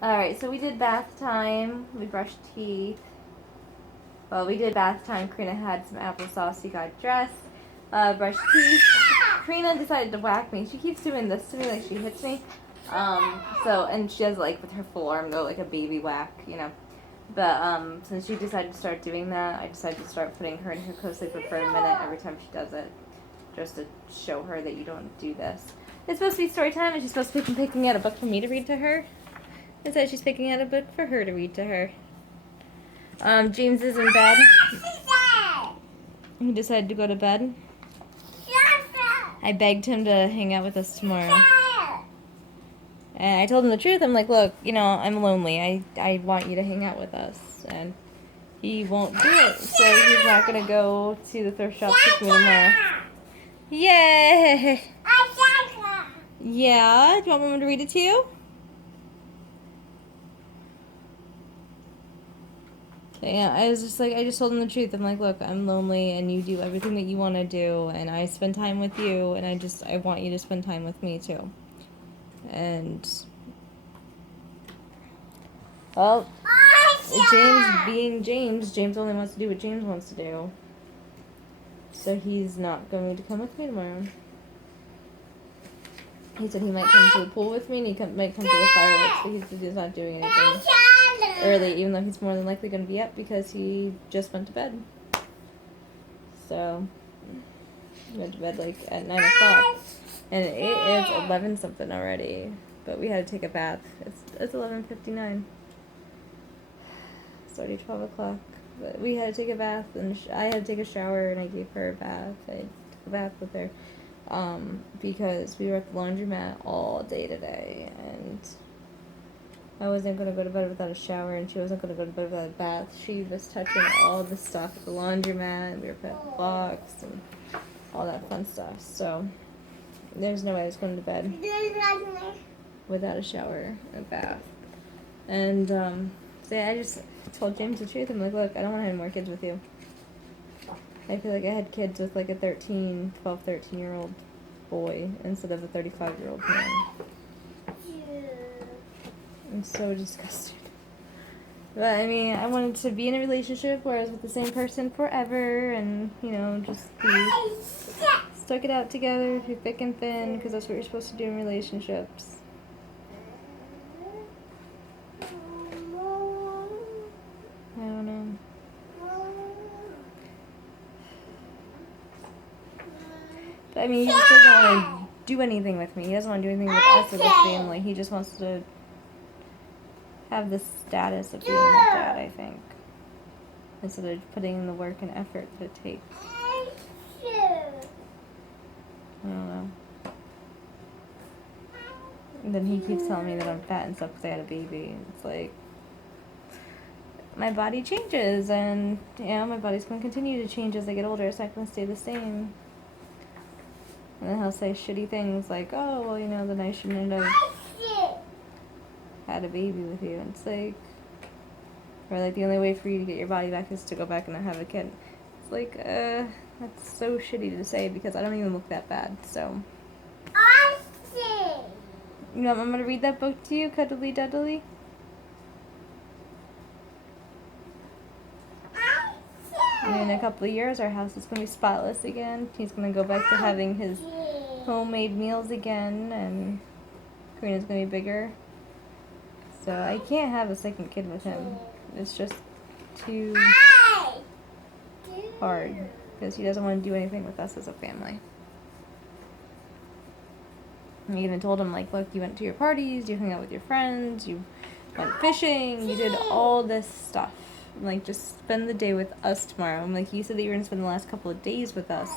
Alright, so we did bath time. We brushed teeth. Well, we did bath time. Karina had some applesauce. He got dressed. Brushed teeth. Karina decided to whack me. She keeps doing this to me, like she hits me. And she does like with her forearm though, like a baby whack, you know. But since she decided to start doing that, I decided to start putting her in her co-sleeper for a minute every time she does it, just to show her that you don't do this. It's supposed to be story time, and she's supposed to be picking out a book for me to read to her. Instead, she's picking out a book for her to read to her. James is in bed. He decided to go to bed. I begged him to hang out with us tomorrow. And I told him the truth. I'm like, look, you know, I'm lonely. I want you to hang out with us. And he won't do it. So he's not going to go to the thrift shop with me tomorrow. Yay! Yeah? Do you want Mama to read it to you? Yeah, I was just like, I just told him the truth. I'm like, look, I'm lonely and you do everything that you want to do. And I spend time with you. And I want you to spend time with me too. And... well, James being James only wants to do what James wants to do. So he's not going to come with me tomorrow. He said he might come to the pool with me and might come to the fireworks, but he's not doing anything early, even though he's more than likely going to be up because he just went to bed. So, he went to bed like at 9 o'clock. And it is 11 something already. But we had to take a bath. It's 11:59. It's already 12 o'clock. But we had to take a bath, and I had to take a shower, and I gave her a bath. I took a bath with her. Because we were at the laundromat all day today, and I wasn't going to go to bed without a shower, and she wasn't going to go to bed without a bath. She was touching all the stuff at the laundromat, and we were putting the box, and all that fun stuff. So, there's no way I was going to bed without a shower and a bath. And, so yeah, I just told James the truth. I'm like, look, I don't want to have any more kids with you. I feel like I had kids with like a 13-year-old boy instead of a 35-year-old man. I'm so disgusted. But I mean, I wanted to be in a relationship where I was with the same person forever and, you know, just be stuck it out together through thick and thin because that's what you're supposed to do in relationships. I don't know. But I mean, he just doesn't want to do anything with me. He doesn't want to do anything with us as a family. He just wants to have the status of being a dad, I think. Instead of putting in the work and effort that it takes. I don't know. And then he keeps telling me that I'm fat and stuff because I had a baby. It's like, my body changes, and yeah, my body's going to continue to change as I get older. It's not going to stay the same. And then he'll say shitty things like, oh, well, you know, then I shouldn't have had a baby with you. And it's like, or like the only way for you to get your body back is to go back and not have a kid. It's like, that's so shitty to say because I don't even look that bad, so. You want Mama to read that book to you, Cuddly Dudley? And in a couple of years, our house is going to be spotless again. He's going to go back to having his homemade meals again, and Karina's going to be bigger. So I can't have a second kid with him. It's just too hard because he doesn't want to do anything with us as a family. I even told him, like, look, you went to your parties, you hung out with your friends, you went fishing, you did all this stuff. I'm like, just spend the day with us tomorrow. I'm like, you said that you were going to spend the last couple of days with us.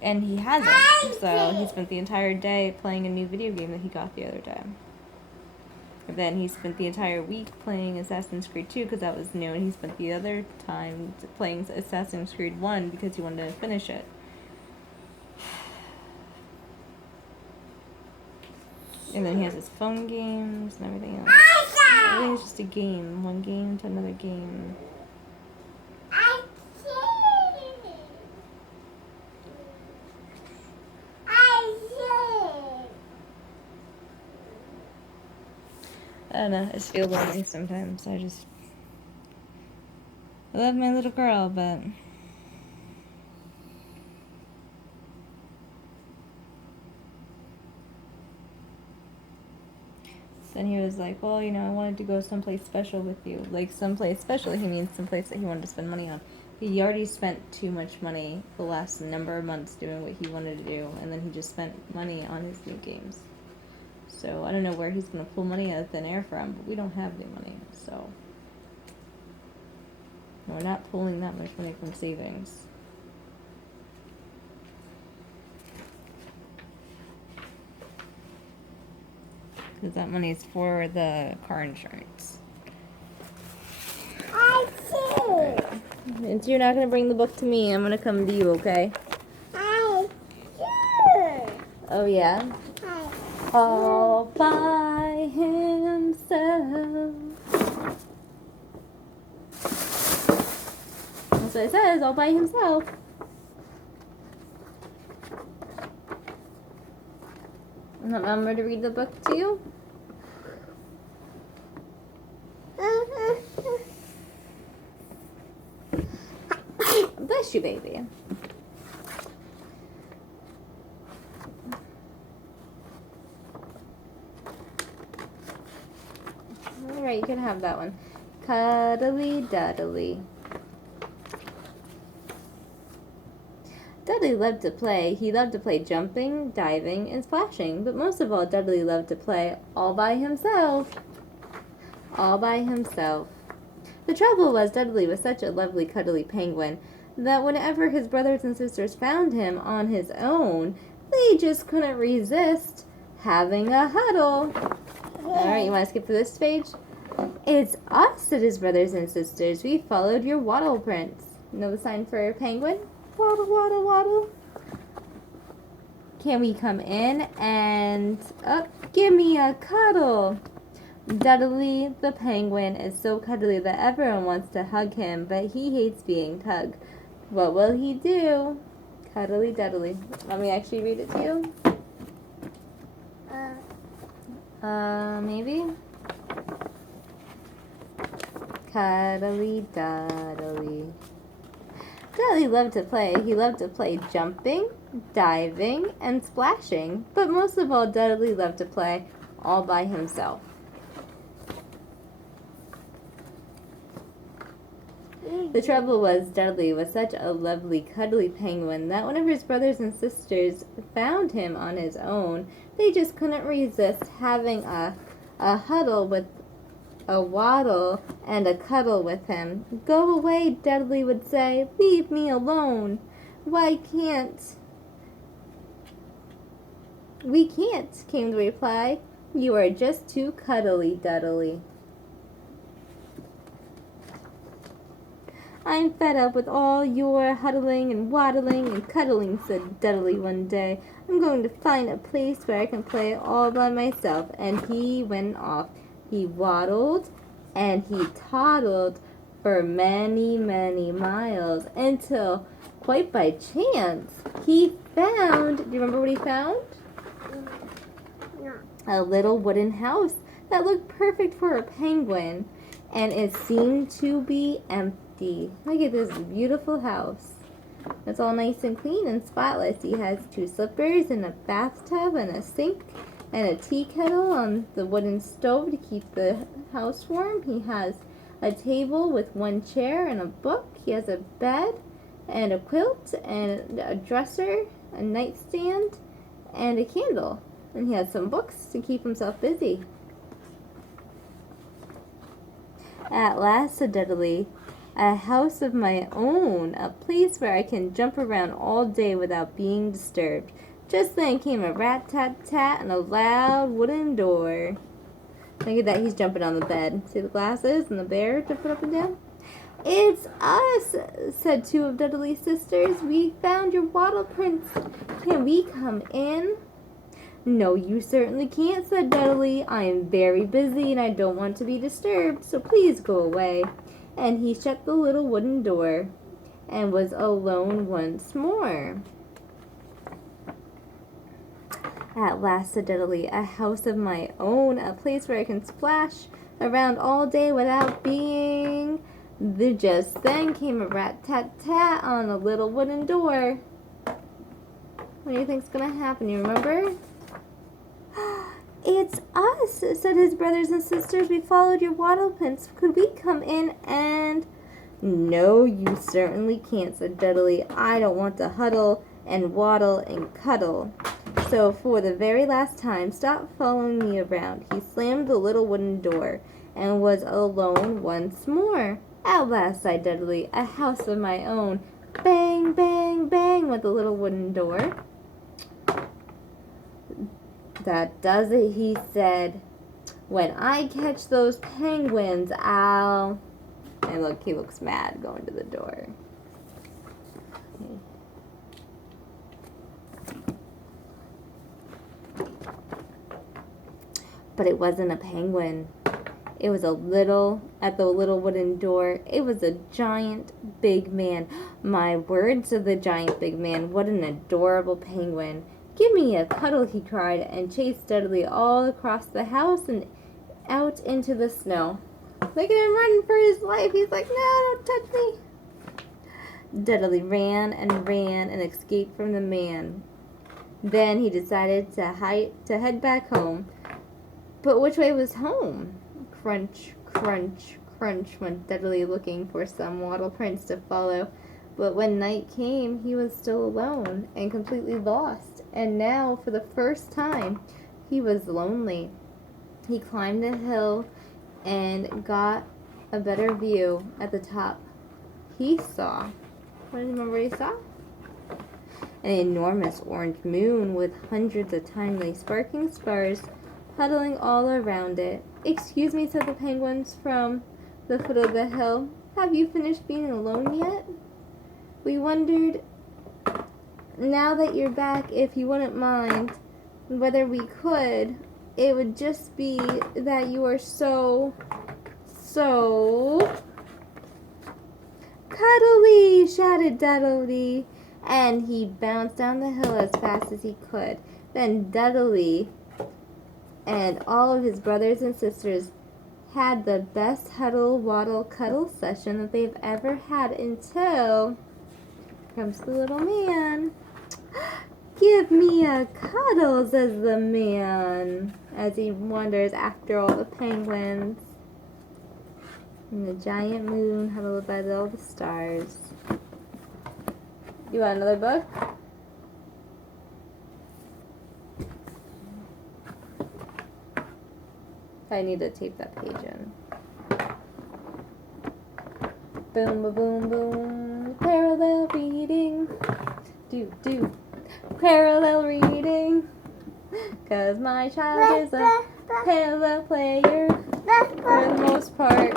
And he hasn't. So he spent the entire day playing a new video game that he got the other day. And then he spent the entire week playing Assassin's Creed 2 because that was new. And he spent the other time playing Assassin's Creed 1 because he wanted to finish it. And then he has his phone games and everything else. Everything's just a game. One game to another game. I don't know, I just feel lonely sometimes. I love my little girl, but then he was like, well, you know, I wanted to go someplace special with you. Like, someplace special, he means someplace that he wanted to spend money on. He already spent too much money the last number of months doing what he wanted to do, and then he just spent money on his new games. So I don't know where he's going to pull money out of thin air from, but we don't have new money, so we're not pulling that much money from savings. Because that money is for the car insurance. I see. And you're not going to bring the book to me. I'm going to come to you, okay? I see. Oh, yeah? All by himself. That's what it says, all by himself. You want Mama to read the book to you? Bless you, baby. Alright, you can have that one. Cuddly Dudley. Dudley loved to play. He loved to play jumping, diving, and splashing. But most of all, Dudley loved to play all by himself. All by himself. The trouble was, Dudley was such a lovely, cuddly penguin that whenever his brothers and sisters found him on his own, they just couldn't resist having a huddle. Alright, you want to skip to this page? It's us, said his brothers and sisters. We followed your waddle prints. You know the sign for a penguin? Waddle, waddle, waddle. Can we come in and give me a cuddle? Dudley the penguin is so cuddly that everyone wants to hug him, but he hates being tugged. What will he do? Cuddly Dudley. Let me actually read it to you. Maybe? Cuddly Dudley. Dudley loved to play. He loved to play jumping, diving, and splashing. But most of all, Dudley loved to play all by himself. The trouble was, Dudley was such a lovely, cuddly penguin that whenever his brothers and sisters found him on his own, they just couldn't resist having a huddle with a waddle and a cuddle with him. Go away, Dudley would say. Leave me alone. Why can't? We can't, came the reply. You are just too cuddly, Dudley. I'm fed up with all your huddling and waddling and cuddling, said Dudley one day. I'm going to find a place where I can play all by myself. And he went off. He waddled and he toddled for many, many miles until, quite by chance, he found, do you remember what he found? No. A little wooden house that looked perfect for a penguin, and it seemed to be empty. Look at this beautiful house. It's all nice and clean and spotless. He has 2 slippers and a bathtub and a sink and a tea kettle on the wooden stove to keep the house warm. He has a table with 1 chair and a book. He has a bed and a quilt and a dresser, a nightstand, and a candle. And he has some books to keep himself busy. At last, said Dudley, a house of my own, a place where I can jump around all day without being disturbed. Just then came a rat-tat-tat and a loud wooden door. Look at that, he's jumping on the bed. See the glasses and the bear jumping up and down? It's us, said 2 of Dudley's sisters. We found your waddle prints. Can we come in? No, you certainly can't, said Dudley. I am very busy and I don't want to be disturbed, so please go away. And he shut the little wooden door and was alone once more. At last, said Dudley, a house of my own, a place where I can splash around all day without being... Just then came a rat-tat-tat on a little wooden door. What do you think's gonna happen, you remember? It's us, said his brothers and sisters. We followed your waddle prints. Could we come in and... No, you certainly can't, said Dudley. I don't want to huddle and waddle and cuddle. So for the very last time, stop following me around. He slammed the little wooden door and was alone once more. At last, sighed Dudley, a house of my own. Bang, bang, bang went the little wooden door. That does it, he said. When I catch those penguins, I'll... And look, he looks mad going to the door. But it wasn't a penguin. It was at the little wooden door, it was a giant big man. My word, said the giant big man, what an adorable penguin. Give me a cuddle, he cried, and chased Dudley all across the house and out into the snow. Look at him running for his life. He's like, no, don't touch me. Dudley ran and escaped from the man. Then he decided to head back home. But which way was home? Crunch, crunch, crunch went Dudley, looking for some waddle prints to follow. But when night came, he was still alone and completely lost. And now, for the first time, he was lonely. He climbed a hill and got a better view. At the top, he saw... What do you remember what he saw? An enormous orange moon with hundreds of tiny sparkling stars huddling all around it. Excuse me, said the penguins from the foot of the hill. Have you finished being alone yet? We wondered, now that you're back, if you wouldn't mind, whether we could. It would just be that you are so cuddly, shouted Dudley, and he bounced down the hill as fast as he could. Then Dudley and all of his brothers and sisters had the best huddle, waddle, cuddle session that they've ever had until... Here comes the little man. Give me a cuddle, says the man, as he wanders after all the penguins. And the giant moon huddled by all the stars. You want another book? I need to tape that page in. Boom, ba boom, boom. Parallel reading. Do. Parallel reading. 'Cause my child is a parallel player for the most part.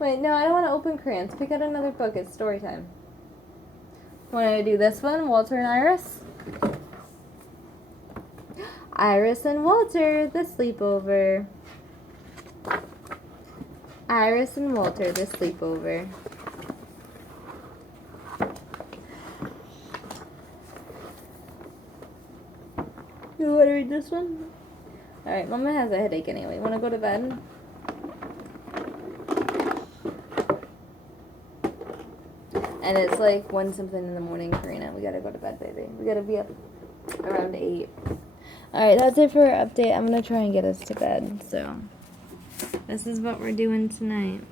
Wait, no, I don't want to open crayons. Pick out another book. It's story time. Want to do this one, Walter and Iris? Iris and Walter, the sleepover. Iris and Walter, the sleepover. You want to read this one? Alright, Mama has a headache anyway. Want to go to bed? And it's like 1 something in the morning, Karina. We gotta go to bed, baby. We gotta be up around 8. Alright, that's it for our update. I'm gonna try and get us to bed. So, this is what we're doing tonight.